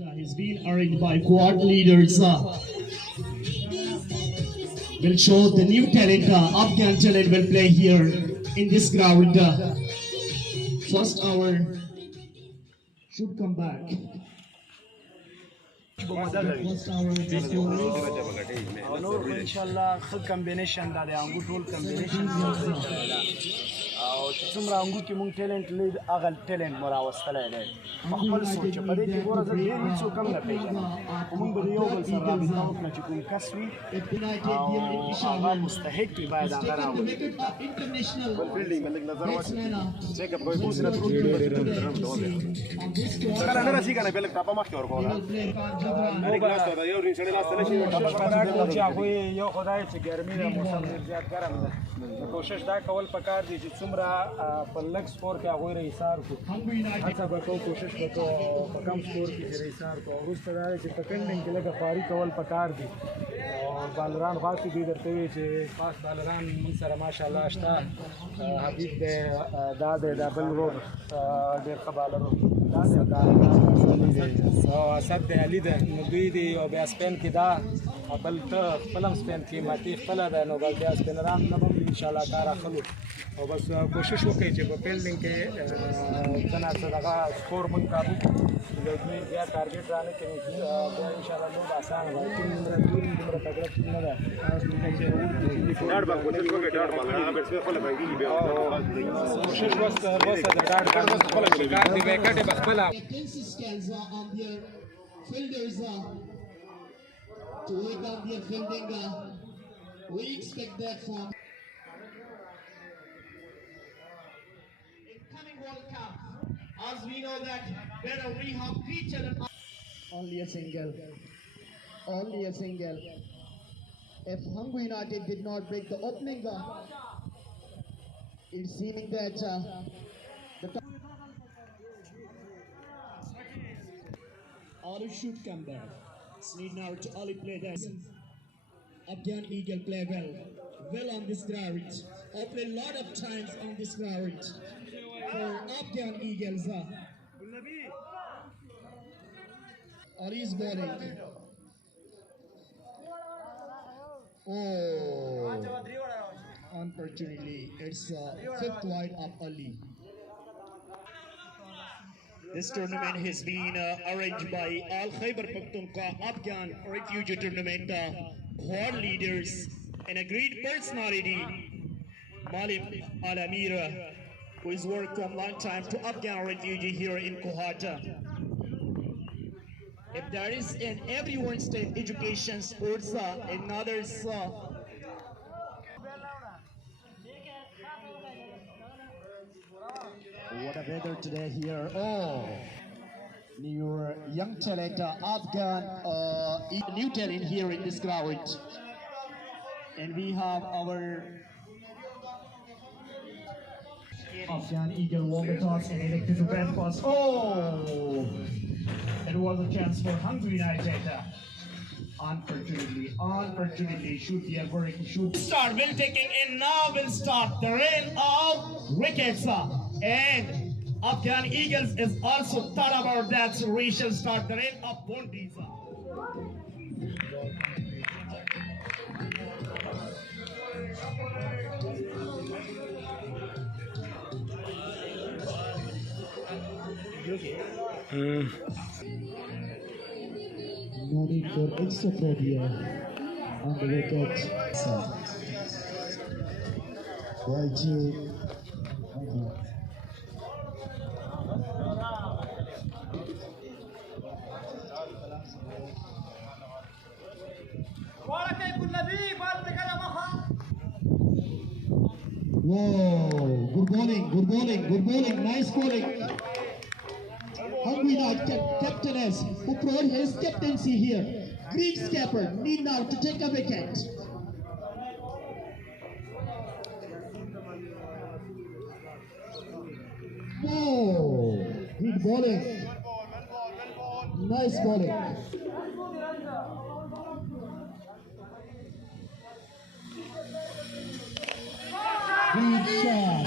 Has been arranged by quad leaders. Will show the new talent. Afghan talent will play here in this ground. First hour should come back. First hour نور انشاءالله خو کمبینیشن دا د انګو ټول کمبینیشن او چې څومره انګو کې مونږ ټیلنټ لید هغه ټیلنټ مو راوستلی دی خپل سوچ په دې کې ګوره زه ډېر هېڅوک هم نه پېژنم خو مونږ به د یو بل سره رابطه وکړه چې کوم کس وي او هغه مستحق وي باید هغه راوړي کله نه رسي که نه بلک ټاپه مخکې ورکوله چې هغوی یو خدای چې ګرمي ده موسم ډېر زیات ګرم ده نو کوشش دا کول پکار دي چې څومره په لږ سکور کې هغوی را ایسار کړو هڅه به کوو کوشش به کوو په کم سکور کې چې را ایسار کړو وروسته دا دی چې په فیلډینګ کې لږه خواري کول پکار دي او بالران خاص دوی درته وایي چې خاص بالران موږ سره ماشاءالله شته حبیب دی دا دی دا بل ورور ډېر ښه بالر او اسد دی علي ده نو دوی دي او بیا سپین کې دا بل ته خپل هم سپین کې ماتې خپله ده نو بل بیا سپینران نه به انشاءالله کار اخلو او بس کوشش وکړئ چې په فیلډینګ کې څه نه څه دغه سکور موږ کابو کړو بیا ټارګېټ را نه کوي بیا انشاءالله لوبه اسانه ده ټیم دومره تګړه ټیم نه ده کوشش وسته د ډاډ خپله کار دی ویکټې به خپله to work on their fielding. We expect that from incoming World Cup. As we know that better we have featured only a single. If Hungary United did not break the opening, it's seeming that the all should come back. Need now to only play that. Afghan Eagle play well on this ground. I play a lot of times on this ground for Afghan Eagles. Ali's bowling. Oh, unfortunately, it's fifth wide of Ali. This tournament has been arranged by Al Khyber Pakhtunkhwa Afghan Refugee Tournament Quad leaders and a great personality, Malik Al Amir, who has worked from long time to Afghan refugee here in Kohat. If there is in everyone's state education, sports, and others. What a weather today here. Oh, your young talent, Afghan new talent here in this crowd. And we have our Afghan Eagle won the toss and elected to bat first. Oh, it was a chance for Hungary United. Unfortunately, should be a very should start. Will taking in now will start the rain of wickets. And Afghan Eagles is also thought about that, so we shall start the rain of boundaries. No need for extra threat here on the wicket. YG. Whoa, good bowling, nice bowling. Hungry captain has who proved his captaincy here. Green skipper need now to take a wicket. Whoa, good bowling. Nice bowling. Good shot.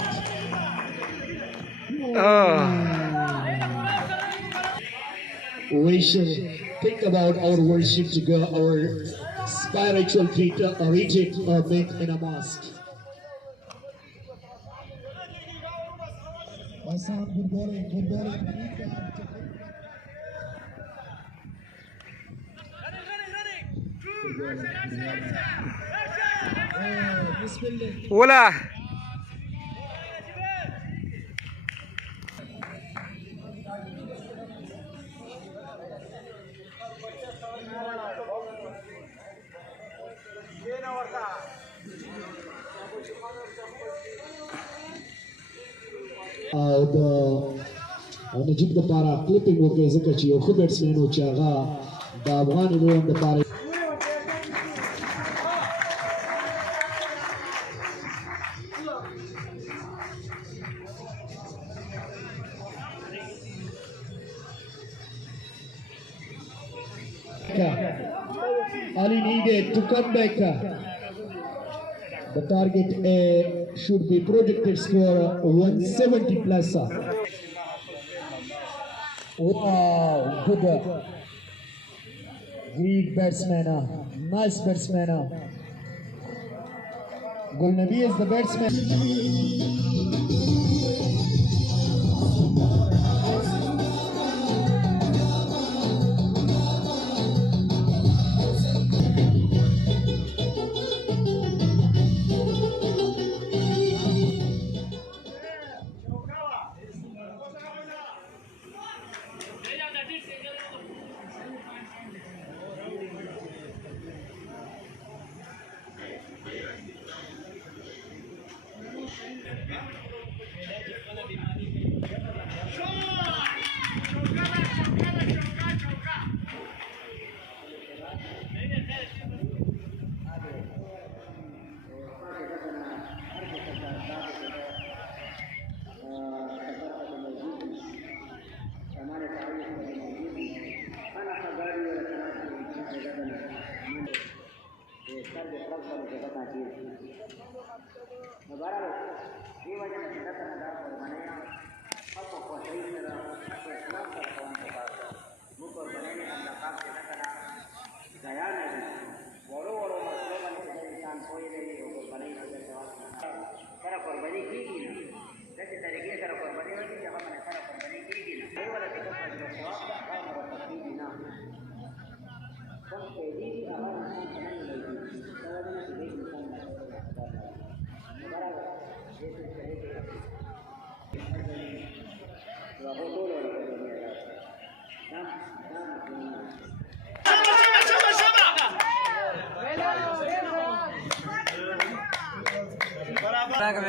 We should think about our worship to go, our spiritual retreat make in a mosque. Good bowling. Hola. نجيب دپاره کلیپینګ وکړي ځکه چې یو ښه بیټسمین و چې هغه د افغان لوبډلې دپاره Ali needed to come back. The target should be projected score 170 plus. Wow, good. Great batsman. Nice batsman. Gulnabi is the batsman.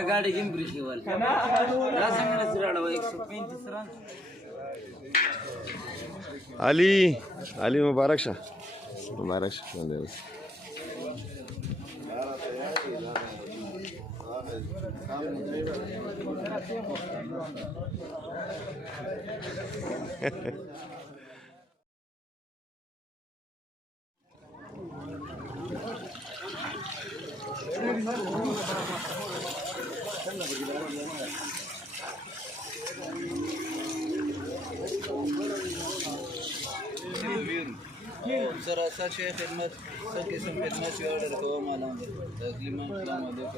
गाड़ी game bridge वाली علي مبارک شه مبارک شه سر اثر شي خدمت څه قسم خدمت یې اورډر کوم معلوم ده تسلیما السلام علیکم